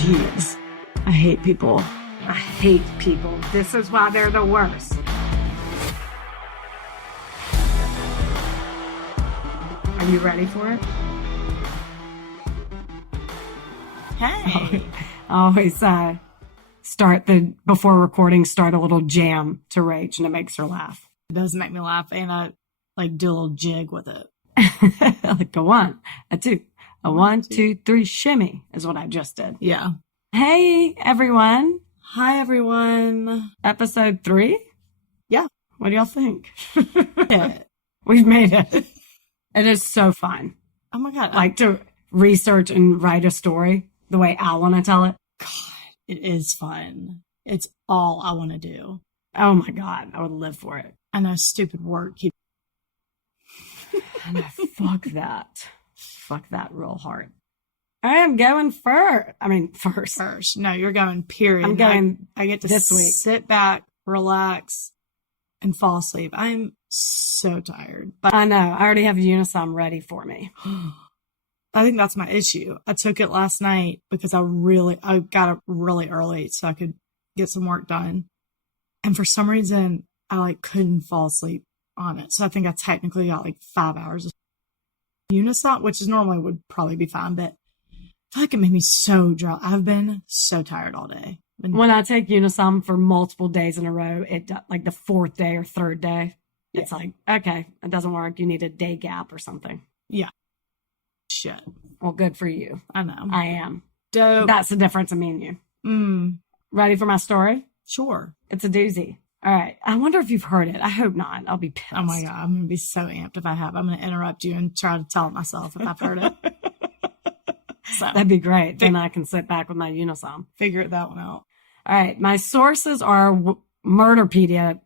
Jeez. I hate people. I hate people. This is why they're the worst. Are you ready for it? Hey. I always before recording, start a little jam to Rach, and it makes her laugh. It does make me laugh, and I do a little jig with it. Like a 1, a 2, a 1, 2, 3 shimmy is what I just did. Yeah. Hey, everyone. Hi, everyone. Episode 3? Yeah. What do y'all think? Yeah. We've made it. It is so fun. Oh, my God. To research and write a story the way I want to tell it. God, it is fun. It's all I want to do. Oh, my God. I would live for it. I know stupid work. Fuck that. Fuck that real hard. I am going first. First. No, you're going period. I'm going I get to this week. Sit back, relax, and fall asleep. I'm so tired. But I know. I already have Unisom ready for me. I think that's my issue. I took it last night because I got up really early so I could get some work done. And for some reason, I couldn't fall asleep on it. So I think I technically got 5 hours of Unisom, which is normally would probably be fine, but I feel like it made me so dry. I've been so tired all day. When I take Unisom for multiple days in a row, it the 4th day or 3rd day, it's okay, it doesn't work. You need a day gap or something. Yeah. Shit. Well, good for you. I know. I am. Dope. That's the difference in me and you. Ready for my story? Sure. It's a doozy. All right. I wonder if you've heard it. I hope not. I'll be pissed. Oh my God. I'm going to be so amped if I have. I'm going to interrupt you and try to tell it myself if I've heard it. So that'd be great. Then I can sit back with my Unisom. Figure that one out. All right. My sources are Murderpedia.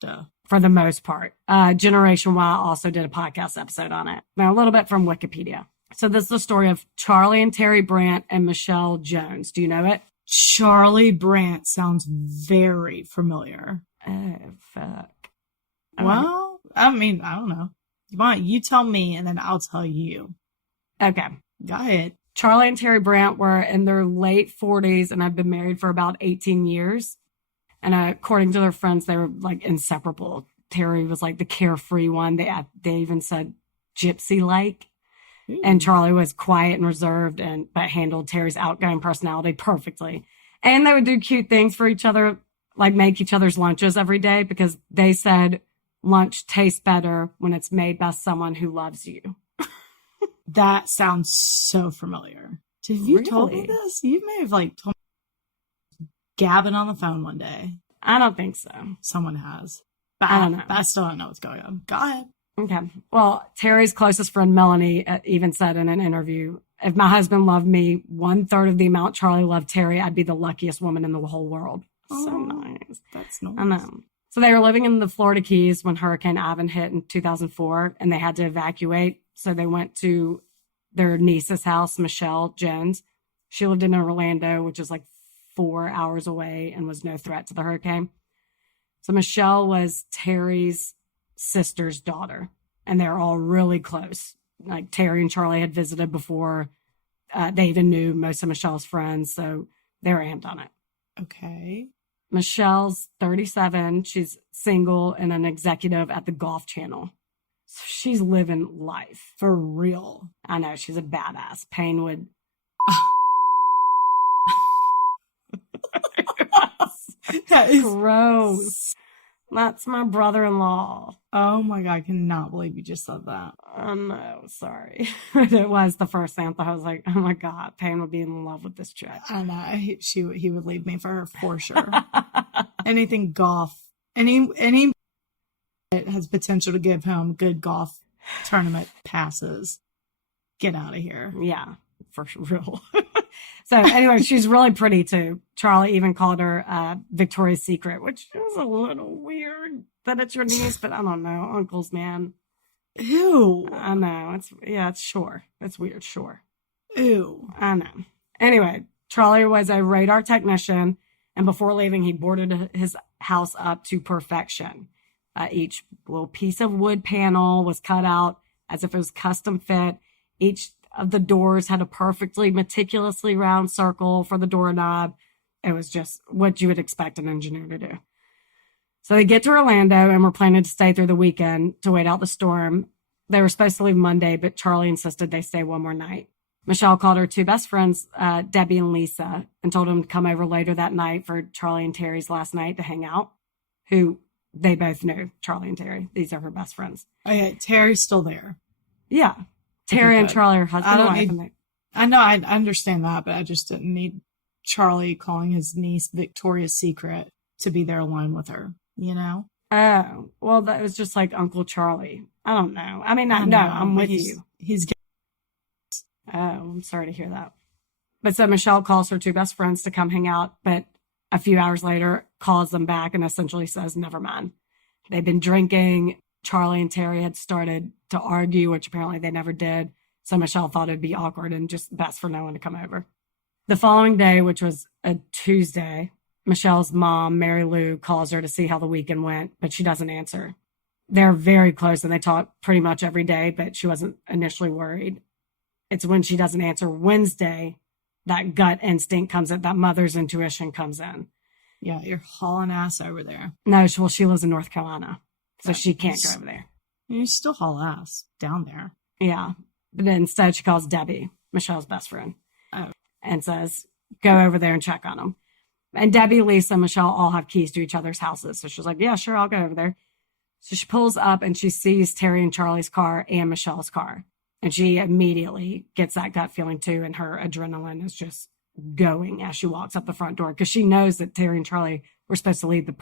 Duh. For the most part. Generation Y also did a podcast episode on it. Now, a little bit from Wikipedia. So this is the story of Charlie and Teri Brandt and Michelle Jones. Do you know it? Charlie Brandt sounds very familiar. Oh, fuck. Well, I don't know. Why don't you tell me and then I'll tell you. Okay. Go ahead. Charlie and Teri Brandt were in their late 40s and have been married for about 18 years. And according to their friends, they were inseparable. Teri was the carefree one. They even said gypsy-like. Ooh. And Charlie was quiet and reserved, but handled Teri's outgoing personality perfectly. And they would do cute things for each other, make each other's lunches every day, because they said lunch tastes better when it's made by someone who loves you. That sounds so familiar. Have you told me this? You may have told me gabbing on the phone one day. I don't think so. Someone has. But I don't know. But I still don't know what's going on. Go ahead. Okay. Well, Teri's closest friend, Melanie, even said in an interview, if my husband loved me 1/3 of the amount Charlie loved Teri, I'd be the luckiest woman in the whole world. Oh, so nice. That's nice. I know. So they were living in the Florida Keys when Hurricane Ivan hit in 2004, and they had to evacuate. So they went to their niece's house, Michelle Jones. She lived in Orlando, which is 4 hours away and was no threat to the hurricane. So Michelle was Teri's sister's daughter, and they're all really close. Teri and Charlie had visited before. They even knew most of Michelle's friends, so they were amped on it. Okay. Michelle's 37. She's single and an executive at the Golf Channel. So she's living life. For real. I know. She's a badass. Payne would... That is gross. That's my brother-in-law. Oh my God, I cannot believe you just said that. Oh no, sorry. It was the first thing I thought. I was like, oh my God, Payne would be in love with this chick. I know. He would leave me for her for sure. Anything golf. Any that has potential to give him good golf tournament passes. Get out of here. Yeah, for real. So anyway, she's really pretty too. Charlie even called her Victoria's Secret, which is a little weird that it's your niece, but I don't know. Uncles, man. Ew. I know. It's sure. It's weird, sure. Ew. I know. Anyway, Charlie was a radar technician, and before leaving, he boarded his house up to perfection. Each little piece of wood panel was cut out as if it was custom fit. Each of the doors had a perfectly meticulously round circle for the doorknob. It was just what you would expect an engineer to do. So they get to Orlando and were planning to stay through the weekend to wait out the storm. They were supposed to leave Monday, but Charlie insisted they stay one more night. Michelle called her two best friends, Debbie and Lisa, and told them to come over later that night for Charlie and Teri's last night to hang out, who they both knew, Charlie and Teri. These are her best friends. Okay, Teri's still there. Yeah. Teri and Charlie are husband and wife. I know, I understand that, but I just didn't need Charlie calling his niece Victoria's Secret to be there alone with her, you know? Oh, well, that was just like Uncle Charlie. I don't know. I mean, I'm with you. Oh, I'm sorry to hear that. But so Michelle calls her two best friends to come hang out, but a few hours later calls them back and essentially says, never mind. They've been drinking. Charlie and Teri had started to argue, which apparently they never did. So Michelle thought it'd be awkward and just best for no one to come over. The following day, which was a Tuesday, Michelle's mom, Mary Lou, calls her to see how the weekend went, but she doesn't answer. They're very close and they talk pretty much every day, but she wasn't initially worried. It's when she doesn't answer Wednesday, that gut instinct comes in, that mother's intuition comes in. Yeah, you're hauling ass over there. No, she lives in North Carolina, so she can't go over there. You still haul ass down there. Yeah, but then instead she calls Debbie, Michelle's best friend, oh, and says, go over there and check on them. And Debbie, Lisa, and Michelle all have keys to each other's houses. So she's like, yeah, sure, I'll go over there. So she pulls up and she sees Teri and Charlie's car and Michelle's car. And she immediately gets that gut feeling too. And her adrenaline is just going as she walks up the front door because she knows that Teri and Charlie were supposed to leave the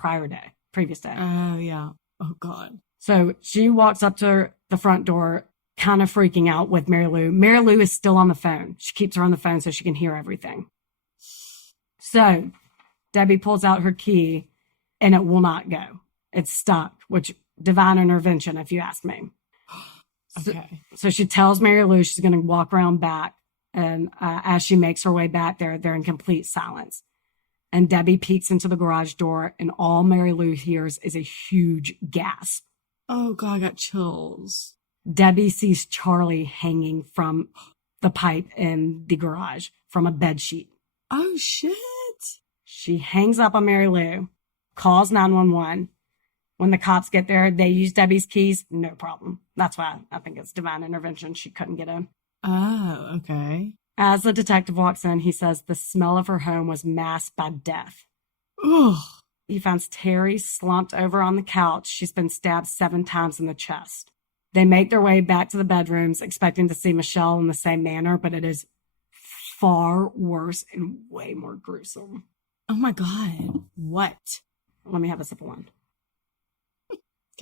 previous day. Oh, yeah. Oh, God. So she walks up to the front door, kind of freaking out with Mary Lou. Mary Lou is still on the phone. She keeps her on the phone so she can hear everything. So Debbie pulls out her key and it will not go. It's stuck, which divine intervention, if you ask me. Okay. So she tells Mary Lou she's going to walk around back. And as she makes her way back there, they're in complete silence. And Debbie peeks into the garage door and all Mary Lou hears is a huge gasp. Oh, God, I got chills. Debbie sees Charlie hanging from the pipe in the garage from a bed sheet. Oh, shit. She hangs up on Mary Lou, calls 911. When the cops get there, they use Debbie's keys. No problem. That's why I think it's divine intervention. She couldn't get in. Oh, okay. As the detective walks in, he says the smell of her home was masked by death. Ugh. He finds Teri slumped over on the couch. She's been stabbed 7 times in the chest. They make their way back to the bedrooms, expecting to see Michelle in the same manner, but it is far worse and way more gruesome. Oh, my God. What? Let me have a sip of wine.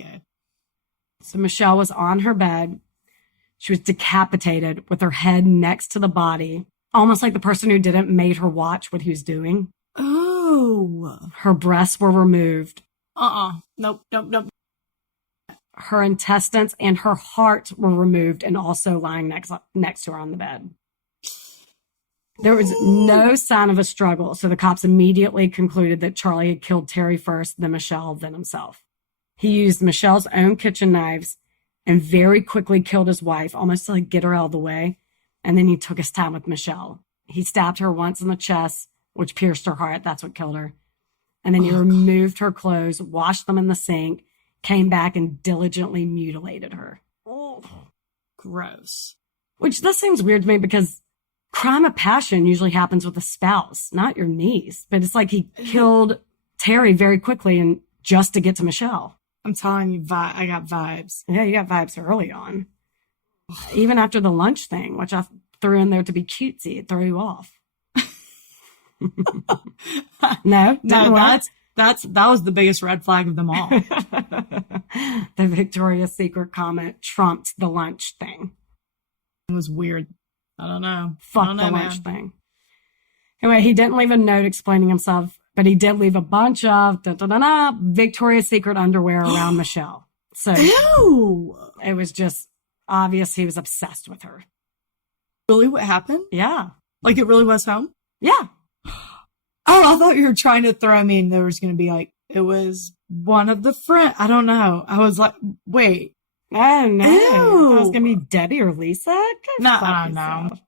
Okay. So Michelle was on her bed. She was decapitated with her head next to the body, almost like the person who didn't made her watch what he was doing. Oh. Her breasts were removed. Nope. Her intestines and her heart were removed and also lying next to her on the bed. There was no sign of a struggle, so the cops immediately concluded that Charlie had killed Teri first, then Michelle, then himself. He used Michelle's own kitchen knives and very quickly killed his wife, almost to get her out of the way. And then he took his time with Michelle. He stabbed her once in the chest, which pierced her heart. That's what killed her. And then he removed her clothes, washed them in the sink, came back and diligently mutilated her. Oh, gross. Which this seems weird to me because crime of passion usually happens with a spouse, not your niece. But it's like he killed Teri very quickly and just to get to Michelle. I'm telling you, I got vibes. Yeah, you got vibes early on. Even after the lunch thing, which I threw in there to be cutesy, it threw you off. No, that was the biggest red flag of them all. The Victoria's Secret comment trumped the lunch thing. It was weird. I don't know. Fuck the lunch thing. Anyway, he didn't leave a note explaining himself, but he did leave a bunch of Victoria's Secret underwear around Michelle. So ew. It was just obvious he was obsessed with her. Really what happened? Yeah. Like it really was home? Yeah. Oh, I thought you were trying to throw me and there was going to be it was one of the friends. I don't know. I was like, wait. Oh, no. I thought it was Ew. going to be Debbie or Lisa. Go No, fuck I don't know. yourself.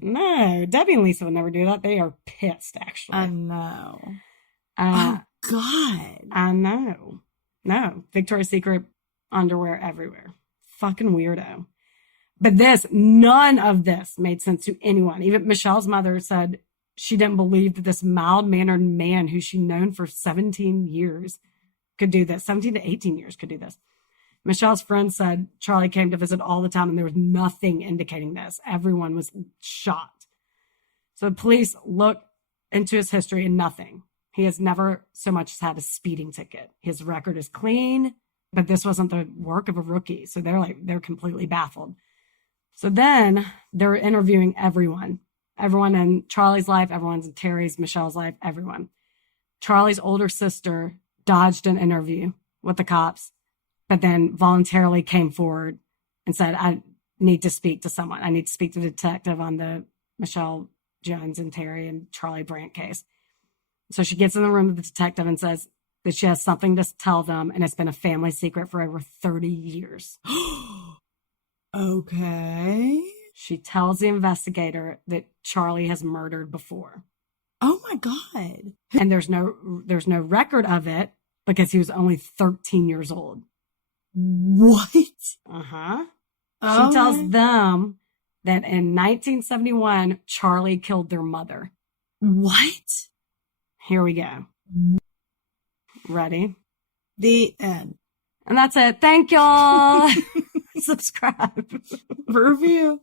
No, Debbie and Lisa would never do that. They are pissed, actually. I know. Uh, Oh, God. I know. No, Victoria's Secret underwear everywhere. Fucking weirdo. But none of this made sense to anyone. Even Michelle's mother said she didn't believe that this mild-mannered man who she'd known for 17 years could do this. 17 to 18 years could do this. Michelle's friend said Charlie came to visit all the time and there was nothing indicating this. Everyone was shocked. So the police looked into his history and nothing. He has never so much as had a speeding ticket. His record is clean, but this wasn't the work of a rookie. So they're completely baffled. So then they're interviewing everyone in Charlie's life, everyone's in Teri's, Michelle's life, everyone. Charlie's older sister dodged an interview with the cops, but then voluntarily came forward and said, I need to speak to someone. I need to speak to the detective on the Michelle Jones and Teri and Charlie Brandt case. So she gets in the room with the detective and says that she has something to tell them, and it's been a family secret for over 30 years. Okay. She tells the investigator that Charlie has murdered before. Oh my God. And there's no record of it because he was only 13 years old. What? Uh-huh. Oh. She tells them that in 1971, Charlie killed their mother. What? Here we go. Ready? The end. And that's it. Thank y'all. Subscribe. Review.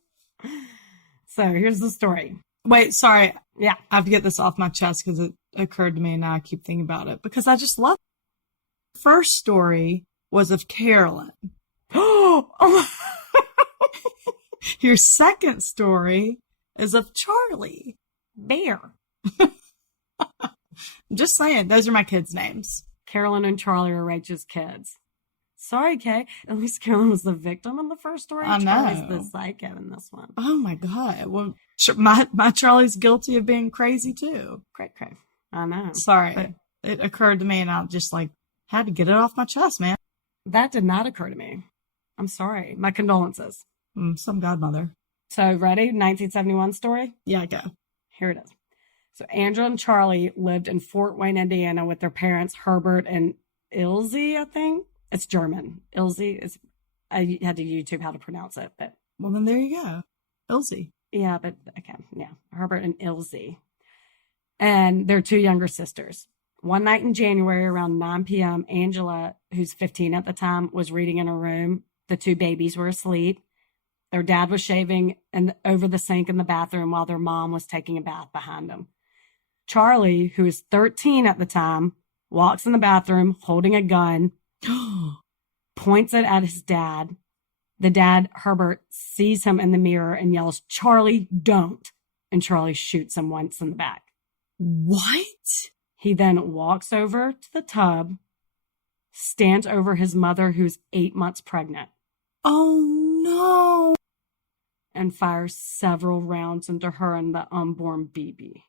So here's the story. Wait, sorry. Yeah. I have to get this off my chest because it occurred to me and now I keep thinking about it because I just love it. First story was of Carolyn. Oh, Your second story is of Charlie. Bear. I'm just saying, those are my kids' names. Carolyn and Charlie are Rachel's kids. Sorry, Kay. At least Carolyn was the victim in the first story. I know. Charlie's the psycho in this one. Oh my God. Well, my Charlie's guilty of being crazy too. Great. I know. Sorry. But it occurred to me and I just had to get it off my chest, man. that did not occur to me. I'm sorry. My condolences. Some godmother. So, ready? 1971 story? Yeah, go. Here it is. So, Angela and Charlie lived in Fort Wayne, Indiana with their parents, Herbert and Ilse, I think. It's German. Ilse is, I had to YouTube how to pronounce it, but. Well, then there you go. Elsie. Yeah, but okay. Yeah. Herbert and Ilse. And their two younger sisters. One night in January around 9 p.m., Angela, who's 15 at the time, was reading in her room. The two babies were asleep. Their dad was shaving over the sink in the bathroom while their mom was taking a bath behind them. Charlie, who is 13 at the time, walks in the bathroom holding a gun, points it at his dad. The dad, Herbert, sees him in the mirror and yells, "Charlie, don't." And Charlie shoots him once in the back. What? He then walks over to the tub, stands over his mother, who's 8 months pregnant, Oh no. and fires several rounds into her and the unborn baby.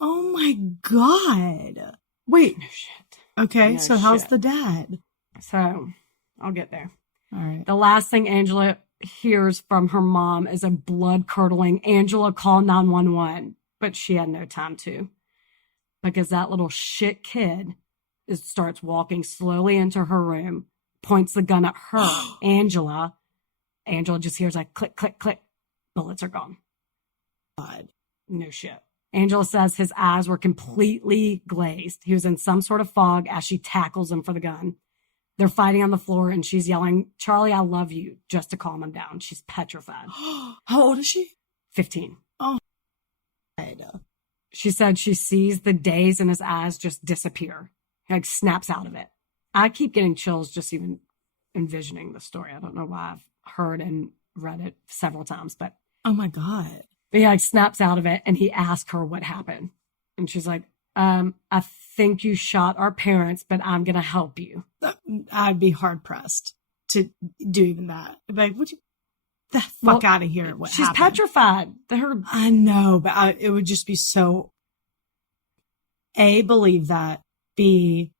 Oh my God. Wait. No shit. Okay, No so how's shit. the dad? So, I'll get there. All right. The last thing Angela hears from her mom is a blood-curdling, "Angela, call 911." But she had no time to. Because that little shit kid starts walking slowly into her room, points the gun at her, Angela. Angela just hears like click, click, click. Bullets are gone. God. No shit. Angela says his eyes were completely glazed. He was in some sort of fog as she tackles him for the gun. They're fighting on the floor and she's yelling, "Charlie, I love you," just to calm him down. She's petrified. How old is she? 15. Oh. God. She said she sees the daze in his eyes just disappear. He like snaps out of it. I keep getting chills just even envisioning the story. I don't know why I've heard and read it several times, but Oh my God. he like snaps out of it and he asks her what happened. And she's like, "I think you shot our parents, but I'm going to help you." I'd be hard pressed to do even that. Like, would you the fuck out of here? What She's happened? petrified. I know, but it would just be so. A, believe that. B,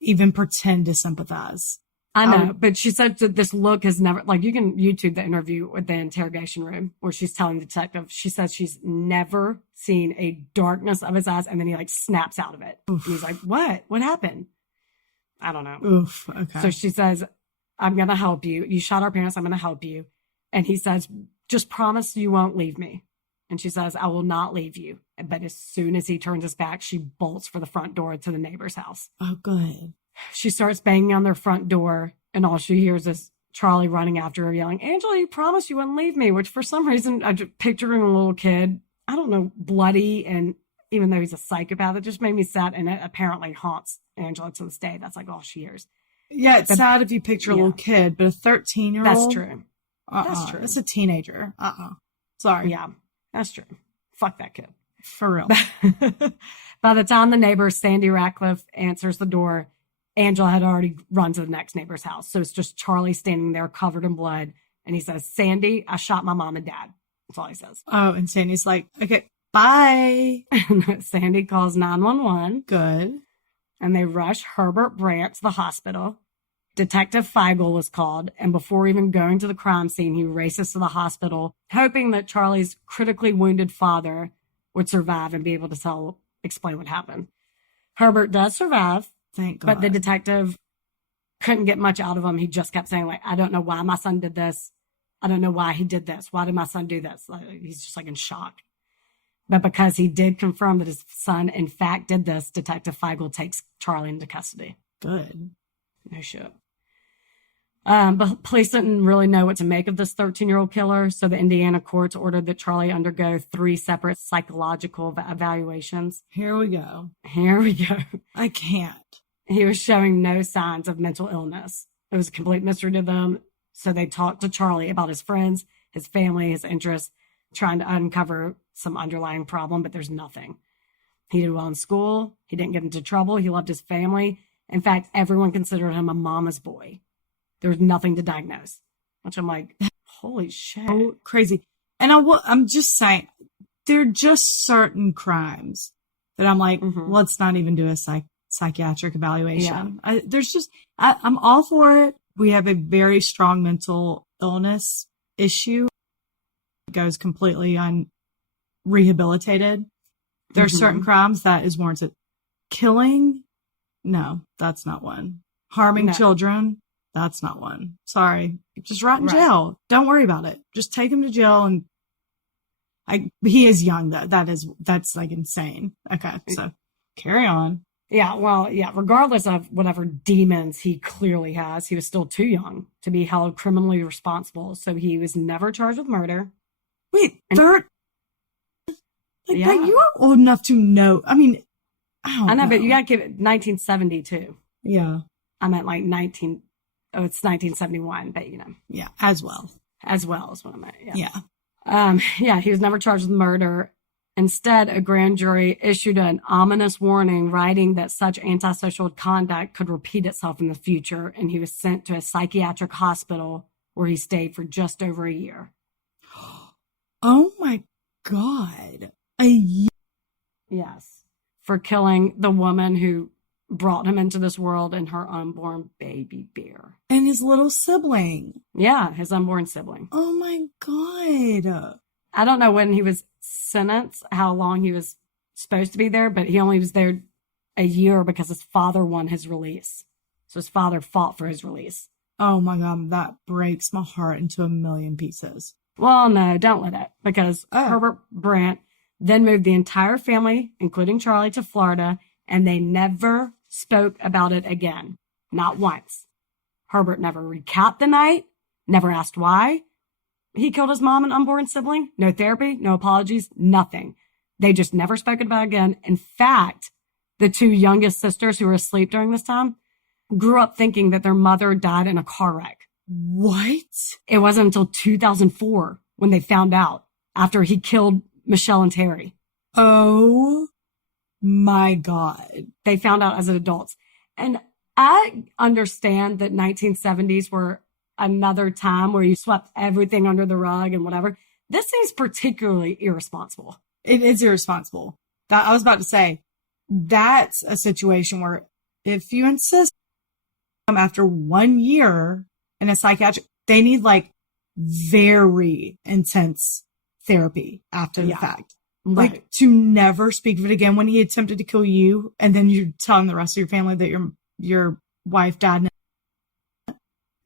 even pretend to sympathize. I know, but she said that this look has never, like, you can YouTube the interview with the interrogation room where she's telling the detective, she says she's never seen a darkness of his eyes, and then he like snaps out of it. And he's like, what happened? I don't know. Oof. Okay. So she says, I'm going to help you. You shot our parents. I'm going to help you. And he says, just promise you won't leave me. And she says, I will not leave you. But as soon as he turns his back, she bolts for the front door to the neighbor's house. Oh, good. She starts banging on their front door, and all she hears is Charlie running after her, yelling, Angela, you promised you wouldn't leave me, which for some reason, I just picturing a little kid, I don't know, bloody, and even though he's a psychopath, it just made me sad, and it apparently haunts Angela to this day. That's like all she hears. Yeah, it's sad if you picture a little kid, but a 13-year-old? That's true. That's true. It's a teenager. Sorry. Yeah, that's true. Fuck that kid. For real. By the time the neighbor, Sandy Ratcliffe, answers the door, Angela had already run to the next neighbor's house. So it's just Charlie standing there covered in blood. And he says, Sandy, I shot my mom and dad. That's all he says. Oh, and Sandy's like, okay, bye. Sandy calls 911. Good. And they rush Herbert Brandt to the hospital. Detective Feigl was called. And before even going to the crime scene, he races to the hospital, hoping that Charlie's critically wounded father would survive and be able to explain what happened. Herbert does survive. Thank God. But the detective couldn't get much out of him. He just kept saying, like, I don't know why my son did this. I don't know why he did this. Why did my son do this? Like, he's just like in shock. But because he did confirm that his son, in fact, did this, Detective Feigl takes Charlie into custody. Good. No shit. But police didn't really know what to make of this 13-year-old killer. So the Indiana courts ordered that Charlie undergo 3 separate psychological evaluations. Here we go. I can't. He was showing no signs of mental illness. It was a complete mystery to them. So they talked to Charlie about his friends, his family, his interests, trying to uncover some underlying problem, but there's nothing. He did well in school. He didn't get into trouble. He loved his family. In fact, everyone considered him a mama's boy. There was nothing to diagnose, which I'm like, holy shit. Oh, crazy. And I'm just saying, there are just certain crimes that I'm like, let's not even do a psychiatric evaluation. Yeah. I'm all for it. We have a very strong mental illness issue. It goes completely unrehabilitated. There are certain crimes that is warranted. Killing? No, that's not one. Harming children? That's not one. Sorry. Just rot in jail. Don't worry about it. Just take him to jail. And he is young. That's like insane. Okay. So carry on. Yeah. Well, yeah. Regardless of whatever demons he clearly has, he was still too young to be held criminally responsible. So he was never charged with murder. Wait, that you are old enough to know. I mean, I know, but you got to give it 1972. Yeah. I meant like it's 1971, but you know. Yeah, as well. As well is what I meant. Yeah. Yeah, he was never charged with murder. Instead, a grand jury issued an ominous warning writing that such antisocial conduct could repeat itself in the future, and he was sent to a psychiatric hospital where he stayed for just over a year. Oh my God. A year? Yes. For killing the woman who brought him into this world and her unborn baby bear. And his little sibling. Yeah, his unborn sibling. Oh my God. I don't know when he was sentenced, how long he was supposed to be there, but he only was there a year because his father won his release. So his father fought for his release. Oh my God, that breaks my heart into a million pieces. Well, no, don't let it, because Herbert Brandt then moved the entire family, including Charlie, to Florida, and they never spoke about it again. Not once. Herbert never recapped the night, never asked why he killed his mom and unborn sibling. No therapy, no apologies, nothing. They just never spoke about it again. In fact, the 2 youngest sisters who were asleep during this time grew up thinking that their mother died in a car wreck. What? It wasn't until 2004 when they found out, after he killed Michelle and Teri. Oh my God. They found out as adults. And I understand that 1970s were another time where you swept everything under the rug and whatever. This seems particularly irresponsible. It is irresponsible. I was about to say, that's a situation where if you insist after 1 year in a psychiatric, they need like very intense therapy after the fact. Right. Like to never speak of it again when he attempted to kill you, and then you're telling the rest of your family that your wife died.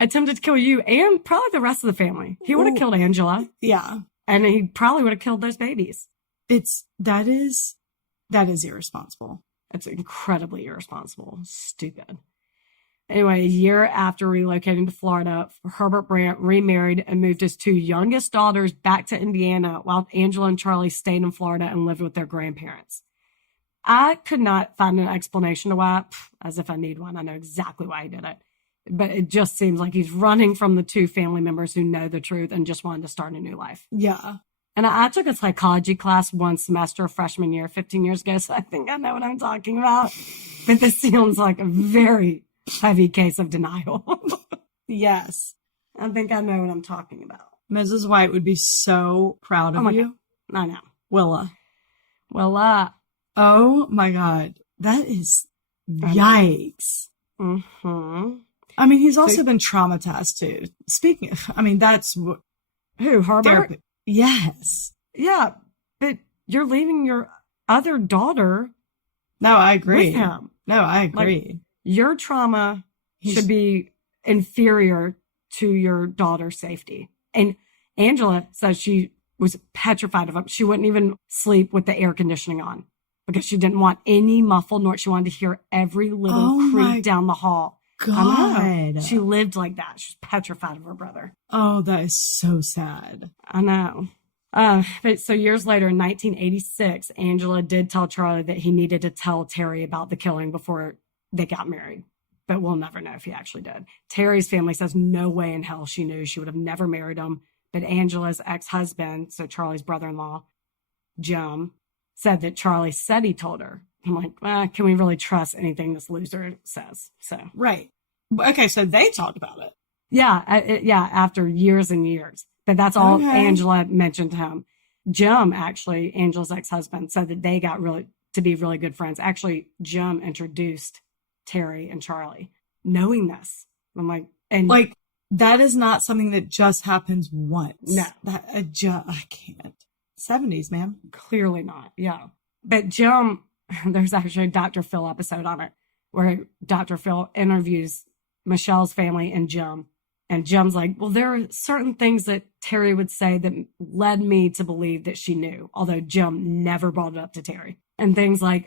Attempted to kill you and probably the rest of the family. He would have killed Angela. Yeah. And he probably would have killed those babies. That is irresponsible. It's incredibly irresponsible. Stupid. Anyway, a year after relocating to Florida, Herbert Brandt remarried and moved his 2 youngest daughters back to Indiana while Angela and Charlie stayed in Florida and lived with their grandparents. I could not find an explanation to why, as if I need one. I know exactly why he did it. But it just seems like he's running from the 2 family members who know the truth and just wanted to start a new life. Yeah. And I took a psychology class one semester freshman year, 15 years ago, so I think I know what I'm talking about. But this sounds like a very heavy case of denial. Yes. I think I know what I'm talking about. Mrs. White would be so proud of you. God. I know. Willa. Oh my God. That is yikes. Mm-hmm. I mean, he's also been traumatized too. Speaking of, I mean, that's who, Herbert? Therapy. Yes. Yeah, but you're leaving your other daughter. No, I agree. With him. No, I agree. Like, your trauma should be inferior to your daughter's safety. And Angela says she was petrified of him. She wouldn't even sleep with the air conditioning on because she didn't want any muffled noise. She wanted to hear every little creak down the hall. God. She lived like that. She was petrified of her brother. Oh, that is so sad. I know. But so years later, in 1986, Angela did tell Charlie that he needed to tell Teri about the killing before they got married. But we'll never know if he actually did. Teri's family says no way in hell she knew. She would have never married him. But Angela's ex-husband, so Charlie's brother-in-law, Jim, said that Charlie said he told her. I'm like, can we really trust anything this loser says? So right. Okay, so they talked about it. Yeah, after years and years. But that's all Angela mentioned to him. Jim, actually, Angela's ex-husband, said that they got to be really good friends. Actually, Jim introduced Teri and Charlie, knowing this. I'm like, and like that is not something that just happens once. No, that I can't. 70s, man. Clearly not. Yeah, but Jim, there's actually a Dr. Phil episode on it where Dr. Phil interviews Michelle's family and Jim. And Jim's like, well, there are certain things that Teri would say that led me to believe that she knew, although Jim never brought it up to Teri. And things like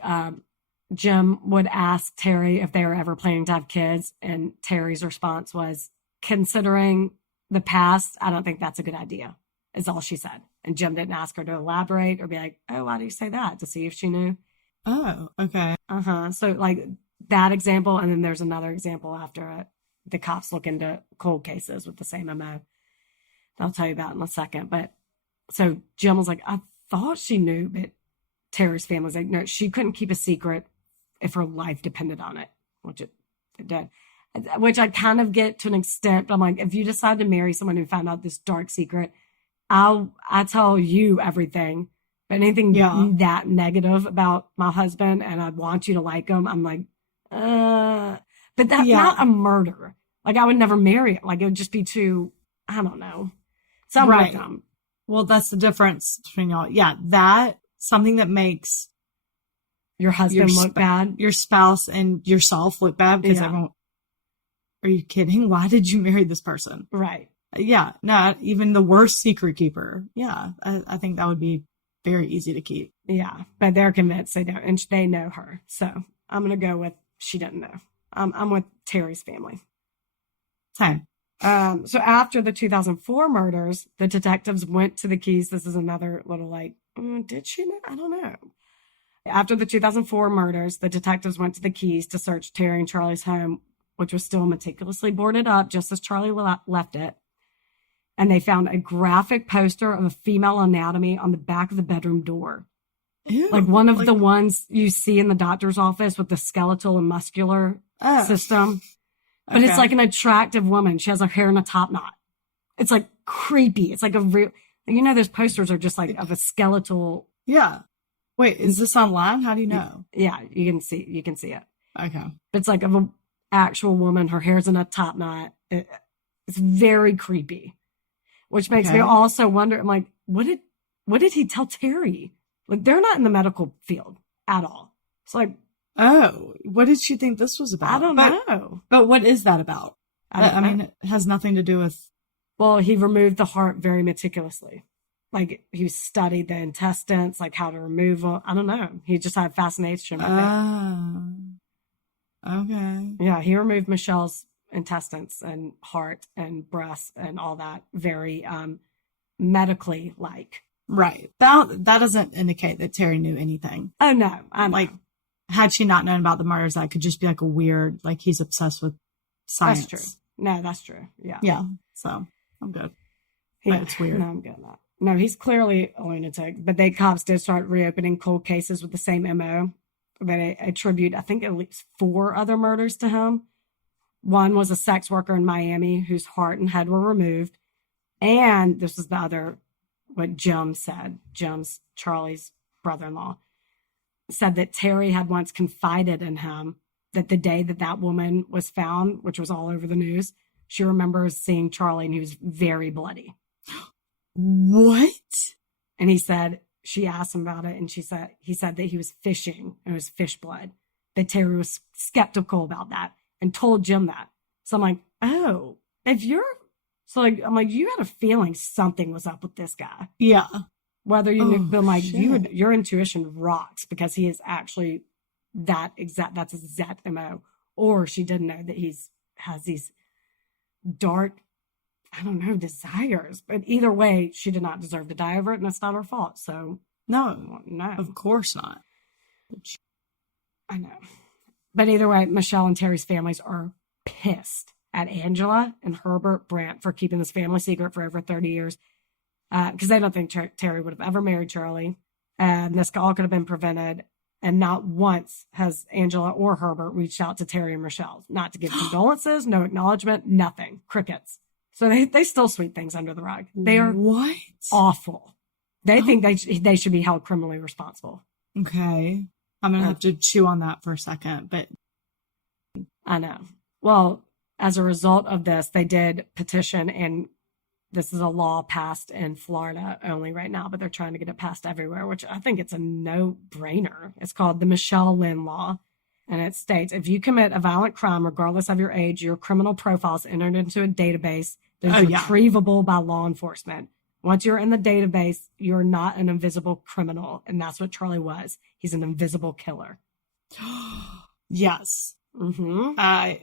Jim would ask Teri if they were ever planning to have kids. And Teri's response was, considering the past, I don't think that's a good idea, is all she said. And Jim didn't ask her to elaborate or be like, oh, why do you say that? To see if she knew. Oh, okay. So like that example. And then there's another example after it. The cops look into cold cases with the same MO. I'll tell you about in a second. But so Jim was like, I thought she knew, but Teri's family was like, no, she couldn't keep a secret if her life depended on it, which it did. Which I kind of get to an extent. But I'm like, if you decide to marry someone who found out this dark secret, I tell you everything. But anything that negative about my husband and I want you to like him, I'm like, but that's not a murder. Like, I would never marry him. Like, it would just be too, I don't know. So right. Well, that's the difference between y'all. Yeah, something that makes your husband look bad. Your spouse and yourself look bad because everyone, are you kidding? Why did you marry this person? Right. Yeah, not even the worst secret keeper. Yeah, I think that would be very easy to keep. Yeah, but they're convinced they don't, and they know her. So I'm going to go with she doesn't know. I'm with Teri's family. Same. So after the 2004 murders, the detectives went to the Keys. This is another little like, did she know? I don't know. After the 2004 murders, the detectives went to the Keys to search Teri and Charlie's home, which was still meticulously boarded up, just as Charlie left it. And they found a graphic poster of a female anatomy on the back of the bedroom door. Ew, like one of the ones you see in the doctor's office with the skeletal and muscular system. But it's like an attractive woman. She has her hair in a top knot. It's like creepy. It's like a real, those posters are just like of a skeletal. Yeah. Wait, is this online? How do you know? Yeah, you can see it. Okay. It's like of a actual woman. Her hair's in a top knot. It's very creepy, which makes me also wonder. I'm like, what did he tell Teri? Like, they're not in the medical field at all. It's like, oh, what did she think this was about? I don't know. But what is that about? I mean, it has nothing to do with. Well, he removed the heart very meticulously. Like, he studied the intestines, like how to remove them. I don't know. He just had fascination with it. Okay. Yeah, he removed Michelle's intestines and heart and breast and all that very medically like. Right. That doesn't indicate that Teri knew anything. Oh, no. I know. Like, had she not known about the murders, that could just be like a weird, like, he's obsessed with science. That's true. No, that's true. Yeah. Yeah. So, I'm good. Yeah. But it's weird. No, I'm good on that. No, he's clearly a lunatic. But cops did start reopening cold cases with the same MO. They attribute, I think, at least 4 other murders to him. One was a sex worker in Miami whose heart and head were removed. And this was the other, what Jim said. Jim's Charlie's brother-in-law said that Teri had once confided in him that the day that woman was found, which was all over the news, she remembers seeing Charlie and he was very bloody. What? And he said, she asked him about it, and he said that he was fishing and it was fish blood. That Teri was skeptical about that and told Jim that. So I'm like, oh, I'm like, you had a feeling something was up with this guy. Yeah. Whether you knew, but I'm like, your intuition rocks because he is actually that's exact MO. Or she didn't know that has these dark, I don't know, desires. But either way, she did not deserve to die over it, and it's not her fault. So no, of course not. I know. But either way, Michelle and Teri's families are pissed at Angela and Herbert Brandt for keeping this family secret for over 30 years. Because they don't think Teri would have ever married Charlie. And this all could have been prevented. And not once has Angela or Herbert reached out to Teri and Michelle. Not to give condolences, no acknowledgement, nothing. Crickets. So they still sweep things under the rug. They are awful. They think they should be held criminally responsible. Okay. I'm going to have to chew on that for a second, but. I know. Well, as a result of this, they did petition, and this is a law passed in Florida only right now, but they're trying to get it passed everywhere, which I think it's a no-brainer. It's called the Michelle Lynn Law. And it states, if you commit a violent crime, regardless of your age, your criminal profile is entered into a database that is retrievable by law enforcement. Once you're in the database, you're not an invisible criminal. And that's what Charlie was. He's an invisible killer. Yes. Mm-hmm. A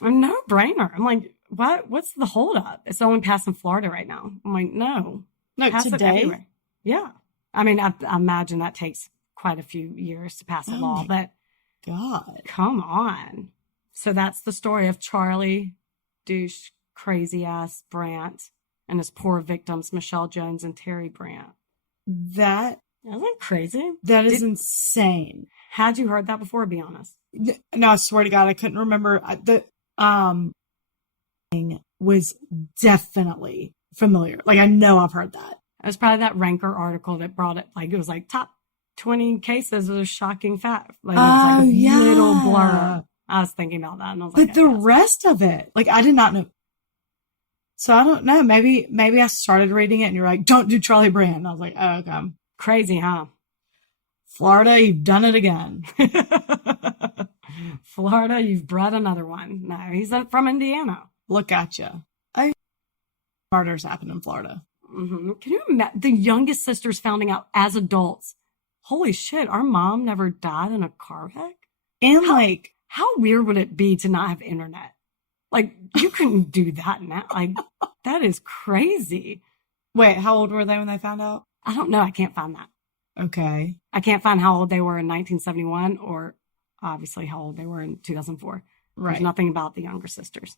no-brainer. I'm like, what's the holdup? It's only passed in Florida right now. I'm like, no. Pass today? It everywhere. Yeah. I mean, I imagine that takes quite a few years to pass a law, but God, come on. So that's the story of Charlie, douche, crazy ass Brandt, and his poor victims, Michelle Jones and Teri Brandt. That isn't crazy. That is insane. Had you heard that before? Be honest. No, I swear to God, I couldn't remember. The was definitely familiar. Like, I know I've heard that. It was probably that Ranker article that brought it. Like, it was like top 20 cases of shocking fact. Like, it was like a little blur. I was thinking about that, and I was like, but the rest of it, like, I did not know. So I don't know. Maybe I started reading it, and you're like, "Don't do Charlie Brandt." And I was like, "Oh, okay." Crazy, huh? Florida, you've done it again. Florida, you've brought another one. No, he's from Indiana. Look at you. Murders happen in Florida. Mm-hmm. Can you imagine the youngest sisters finding out as adults? Holy shit, our mom never died in a car wreck? And how weird would it be to not have internet? Like, you couldn't do that now. Like, that is crazy. Wait, how old were they when they found out? I don't know. I can't find that. Okay. I can't find how old they were in 1971 or obviously how old they were in 2004. Right. There's nothing about the younger sisters.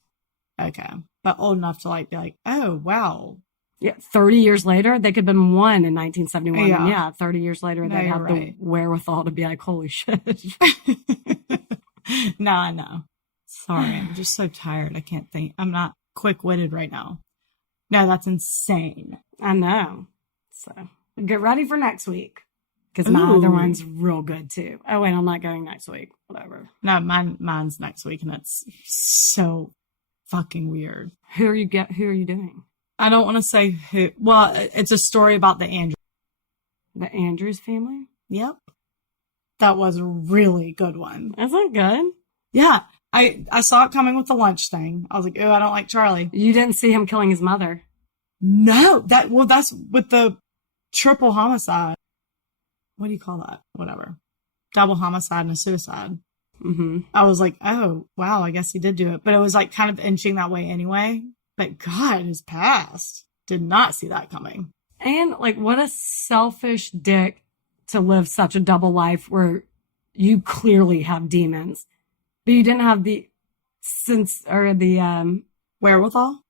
Okay. But old enough to be like, oh, wow. Yeah. 30 years later, they could have been one in 1971. Yeah. And yeah, 30 years later, they'd have the wherewithal to be like, holy shit. No, I know. Sorry. I'm just so tired. I can't think. I'm not quick-witted right now. No, that's insane. I know. So get ready for next week. because my other Ooh. one's real good too. Oh wait, I'm not going next week. Whatever. No, mine's next week, and it's so fucking weird. Who are you doing? I don't want to say who. Well, it's a story about the Andrews. The Andrews family? Yep. That was a really good one. Is that good? Yeah. I saw it coming with the lunch thing. I was like, oh, I don't like Charlie. You didn't see him killing his mother. No, that's with the triple homicide. What do you call that? Whatever. Double homicide and a suicide. Mm-hmm. I was like, oh, wow, I guess he did do it. But it was like kind of inching that way anyway. But God, his past. Did not see that coming. And like, what a selfish dick to live such a double life where you clearly have demons, but you didn't have the Wherewithal?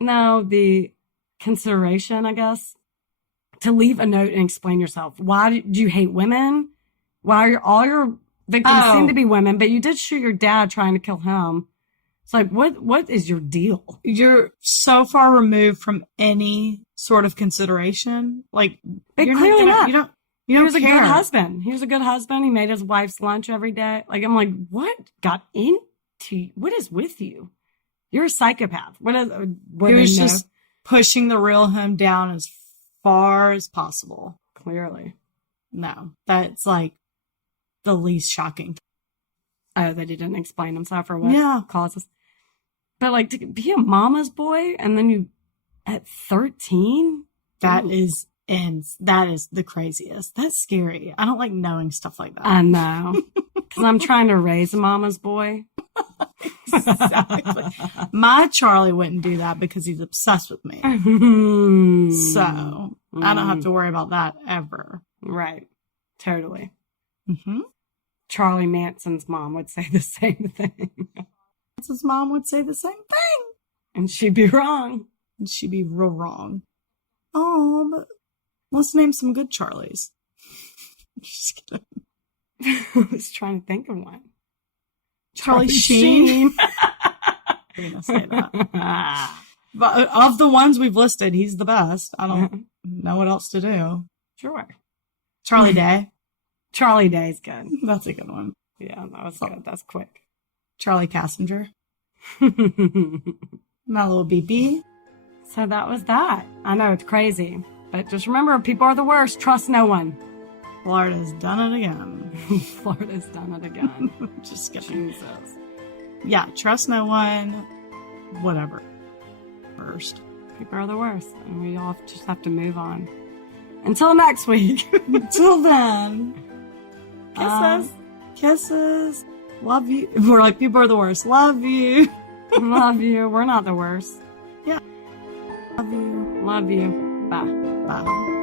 No, the consideration, I guess, to leave a note and explain yourself. Why do you hate women? Why are all your victims seem to be women, but you did shoot your dad trying to kill him. It's like, what is your deal? You're so far removed from any sort of consideration. Like, But you're clearly not. You don't He was care. a good husband. He was a good husband. He made his wife's lunch every day. Like, I'm like, what what is with you? You're a psychopath. He was just pushing the real him down as far as possible. Clearly. No, that's like the least shocking. Oh, that he didn't explain himself or what causes. But like, to be a mama's boy and then you at 13? That is the craziest. That's scary. I don't like knowing stuff like that. I know. Because I'm trying to raise a mama's boy. Exactly. My Charlie wouldn't do that because he's obsessed with me. So I don't have to worry about that ever. Right. Totally. Mm-hmm. Charlie Manson's mom would say the same thing. His mom would say the same thing. And she'd be wrong. And she'd be real wrong. Oh, but let's name some good Charlies. Just kidding. I was trying to think of one. Charlie Sheen. I'm gonna say that. But of the ones we've listed, he's the best. I don't know what else to do. Sure. Charlie Day. Charlie Day's good. That's a good one. Yeah, that was good. That's quick. Charlie Cassinger. My little BB. So that was that. I know it's crazy, but just remember, people are the worst. Trust no one. Florida's done it again. Florida's done it again. Just kidding. Jesus. Yeah, trust no one. Whatever. First. People are the worst, and we all just have to move on. Until next week. Until then. Kisses. Kisses. Love you. We're like, people are the worst. Love you. Love you. We're not the worst. Yeah. Love you. Love you. Bye. Bye.